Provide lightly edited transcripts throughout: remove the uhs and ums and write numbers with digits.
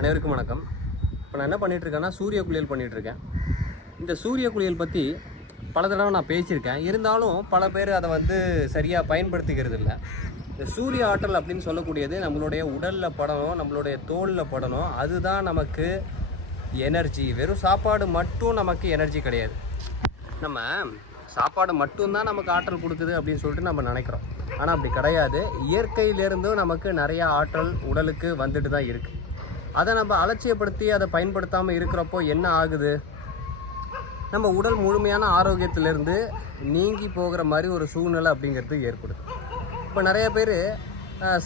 அனைவருக்கும் வணக்கம். இப்போ நான் என்ன பண்ணிகிட்ருக்கேன்னா சூரிய குளியல் பண்ணிகிட்ருக்கேன். இந்த சூரிய குளியல் பற்றி பல தடவை நான் பேசியிருக்கேன். இருந்தாலும் பல பேர் அதை சரியாக பயன்படுத்திக்கிறது இல்லை. இந்த சூரிய ஆற்றல் அப்படின்னு சொல்லக்கூடியது நம்மளுடைய உடலில் படணும், நம்மளுடைய தோலில் படணும். அதுதான் நமக்கு எனர்ஜி. வெறும் சாப்பாடு மட்டும் நமக்கு எனர்ஜி கிடையாது. நம்ம சாப்பாடு மட்டும்தான் நமக்கு ஆற்றல் கொடுக்குது அப்படின்னு சொல்லிட்டு நம்ம நினைக்கிறோம். ஆனால் அப்படி கிடையாது. இயற்கையிலேருந்தும் நமக்கு நிறையா ஆற்றல் உடலுக்கு வந்துட்டு தான் இருக்குது. அதை நம்ம அலட்சியப்படுத்தி அதை பயன்படுத்தாமல் இருக்கிறப்போ என்ன ஆகுது? நம்ம உடல் முழுமையான ஆரோக்கியத்திலேருந்து நீங்கி போகிற மாதிரி ஒரு சூழ்நிலை அப்படிங்கிறது ஏற்படுது. இப்போ நிறைய பேர்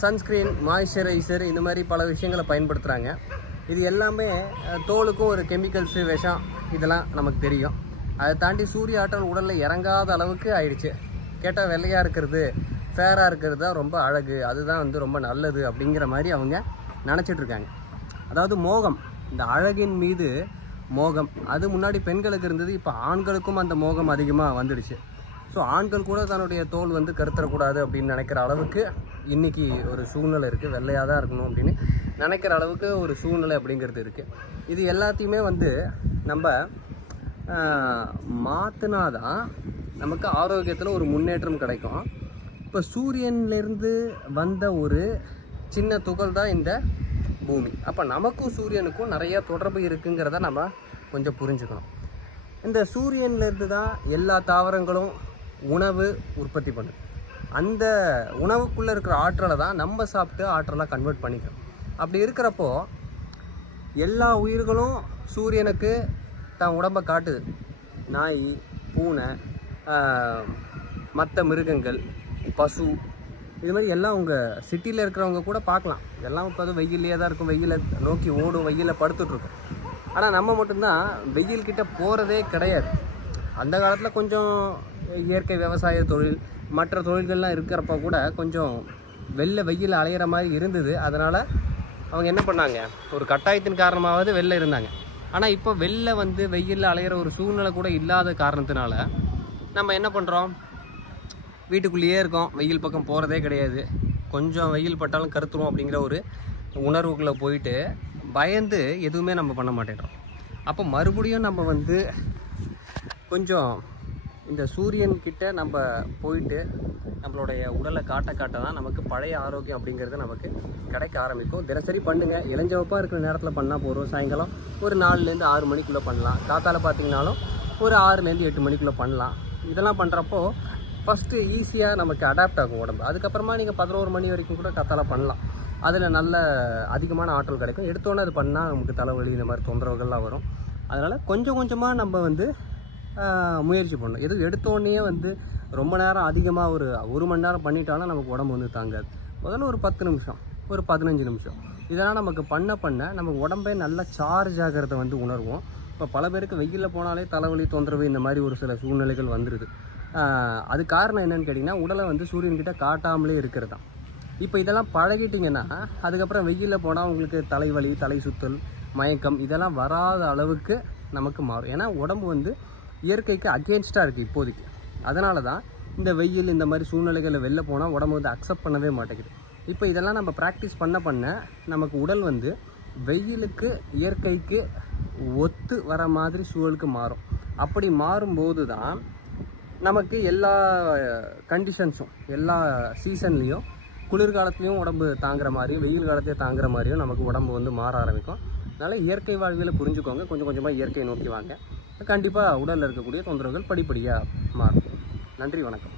சன்ஸ்க்ரீன், மாய்ஸ்சரைசர் இந்த மாதிரி பல விஷயங்களை பயன்படுத்துகிறாங்க. இது எல்லாமே தோலுக்கும் ஒரு கெமிக்கல்ஸு, விஷம் இதெல்லாம் நமக்கு தெரியும். அதை தாண்டி சூரிய ஆற்றல் உடலில் இறங்காத அளவுக்கு ஆயிடுச்சு. கேட்டால் வெள்ளையாக இருக்கிறது, ஃபேராக இருக்கிறது தான் ரொம்ப அழகு, அதுதான் ரொம்ப நல்லது அப்படிங்கிற மாதிரி அவங்க நினச்சிட்ருக்காங்க. அதாவது மோகம், இந்த அழகின் மீது மோகம். அது முன்னாடி பெண்களுக்கு இருந்தது, இப்போ ஆண்களுக்கும் அந்த மோகம் அதிகமாக வந்துடுச்சு. ஸோ ஆண்கள் கூட தன்னுடைய தோல் கருத்தரக்கூடாது அப்படின்னு நினைக்கிற அளவுக்கு இன்றைக்கி ஒரு சூழ்நிலை இருக்குது. வெள்ளையாக தான் இருக்கணும் அப்படின்னு நினைக்கிற அளவுக்கு ஒரு சூழ்நிலை அப்படிங்கிறது இருக்குது. இது எல்லாத்தையுமே நம்ம மாற்றினாதான் நமக்கு ஆரோக்கியத்தில் ஒரு முன்னேற்றம் கிடைக்கும். இப்போ சூரியன்லேருந்து வந்த ஒரு சின்ன துகள் தான் இந்த பூமி. அப்போ நமக்கும் சூரியனுக்கும் நிறைய தொடர்பு இருக்குங்கிறத நம்ம கொஞ்சம் புரிஞ்சுக்கணும். இந்த சூரியன்லேருந்து தான் எல்லா தாவரங்களும் உணவு உற்பத்தி பண்ணுது. அந்த உணவுக்குள்ளே இருக்கிற ஆற்றலை தான் நம்ம சாப்பிட்டு ஆற்றலாக கன்வெர்ட் பண்ணிக்கிறோம். அப்படி இருக்கிறப்போ எல்லா உயிர்களும் சூரியனுக்கு தான் உடம்பை காட்டுது. நாய், பூனை, மற்ற மிருகங்கள், பசு, இது மாதிரி எல்லாம் உங்கள் சிட்டியில் இருக்கிறவங்க கூட பார்க்கலாம். எல்லாம் இப்போ வெயிலே தான் இருக்கும். வெயிலை நோக்கி ஓடும், வெயிலில் படுத்துட்ருக்கோம். ஆனால் நம்ம மட்டும்தான் வெயில்கிட்ட போகிறதே கிடையாது. அந்த காலத்தில் கொஞ்சம் இயற்கை விவசாய தொழில், மற்ற தொழில்கள்லாம் இருக்கிறப்ப கூட கொஞ்சம் வெயில் அலையிற மாதிரி இருந்தது. அதனால் அவங்க என்ன பண்ணாங்க, ஒரு கட்டாயத்தின் காரணமாவது வெளில இருந்தாங்க. ஆனால் இப்போ வெளில வெயிலில் அலையிற ஒரு சூழ்நிலை கூட இல்லாத காரணத்தினால நம்ம என்ன பண்ணுறோம், வீட்டுக்குள்ளேயே இருக்கோம். வெயில் பக்கம் போகிறதே கிடையாது. கொஞ்சம் வெயில் பட்டாலும் கருத்துரும் அப்படிங்கிற ஒரு உணர்வுக்குள்ளே போயிட்டு பயந்து எதுவுமே நம்ம பண்ண மாட்டேன்றோம். அப்போ மறுபடியும் நம்ம கொஞ்சம் இந்த சூரியன்கிட்ட நம்ம போயிட்டு நம்மளுடைய உடலை காட்ட தான் நமக்கு பழைய ஆரோக்கியம் அப்படிங்கிறது நமக்கு கிடைக்க ஆரம்பிக்கும். தினசரி பண்ணுங்கள். இளஞ்சவப்பாக இருக்கிற நேரத்தில் பண்ணால் போகிறோம். சாயங்காலம் ஒரு 4லேருந்து 6 மணிக்குள்ளே பண்ணலாம். காத்தால பார்த்தீங்கன்னாலும் ஒரு 6லேருந்து 8 மணிக்குள்ளே பண்ணலாம். இதெல்லாம் பண்ணுறப்போ ஃபஸ்ட்டு ஈஸியாக நமக்கு அடாப்ட் ஆகும் உடம்பு. அதுக்கப்புறமா நீங்கள் 11 மணி வரைக்கும் கூட காத்தால பண்ணலாம். அதில் நல்ல அதிகமான ஆற்றல் கிடைக்கும். எடுத்தோன்னே அது பண்ணால் நமக்கு தலைவலி இந்த மாதிரி தொந்தரவுகள்லாம் வரும். அதனால் கொஞ்சம் கொஞ்சமாக நம்ம முயற்சி பண்ணணும். எதுவும் எடுத்தோடனே ரொம்ப நேரம் அதிகமாக ஒரு மணி நேரம் பண்ணிட்டாலும் நமக்கு உடம்பு தாங்காது. முதல்ல ஒரு 10 நிமிஷம், ஒரு 15 நிமிஷம் இதெல்லாம் நமக்கு பண்ண நமக்கு உடம்பே நல்லா சார்ஜ் ஆகிறத உணர்வோம். இப்போ பல பேருக்கு வெயிலில் போனாலே தலைவலி, தொந்தரவு இந்த மாதிரி ஒரு சில சூழ்நிலைகள் வந்துடுது. அது காரணம் என்னன்னு கேட்டிங்கன்னா, உடலை சூரியன்கிட்ட காட்டாமலே இருக்கிறது தான். இப்போ இதெல்லாம் பழகிட்டிங்கன்னா அதுக்கப்புறம் வெயிலில் போனால் உங்களுக்கு தலைவலி, தலை சுத்தல், மயக்கம் இதெல்லாம் வராத அளவுக்கு நமக்கு மாறும். ஏன்னா உடம்பு இயற்கைக்கு அகெயின்ஸ்டாக இருக்குது இப்போதைக்கு. அதனால தான் இந்த வெயில் இந்த மாதிரி சூழ்நிலைகளில் வெளில போனால் உடம்பு அக்செப்ட் பண்ணவே மாட்டேங்குது. இப்போ இதெல்லாம் நம்ம ப்ராக்டிஸ் பண்ண நமக்கு உடல் வெயிலுக்கு, இயற்கைக்கு ஒத்து வர மாதிரி சூழலுக்கு மாறும். அப்படி மாறும்போது தான் நமக்கு எல்லா கண்டிஷன்ஸும், எல்லா சீசன்லேயும், குளிர்காலத்துலேயும் உடம்பு தாங்குற மாதிரியும், வெயில் காலத்தையும் தாங்குற மாதிரியும் நமக்கு உடம்பு மாற ஆரம்பிக்கும். அதனால் இயற்கை வாழ்வியலை புரிஞ்சுக்கோங்க. கொஞ்சம் கொஞ்சமாக இயற்கையை நோக்கி வாங்க. கண்டிப்பாக உடலில் இருக்கக்கூடிய தொந்தரவுகள் படிப்படியாக மாறும். நன்றி, வணக்கம்.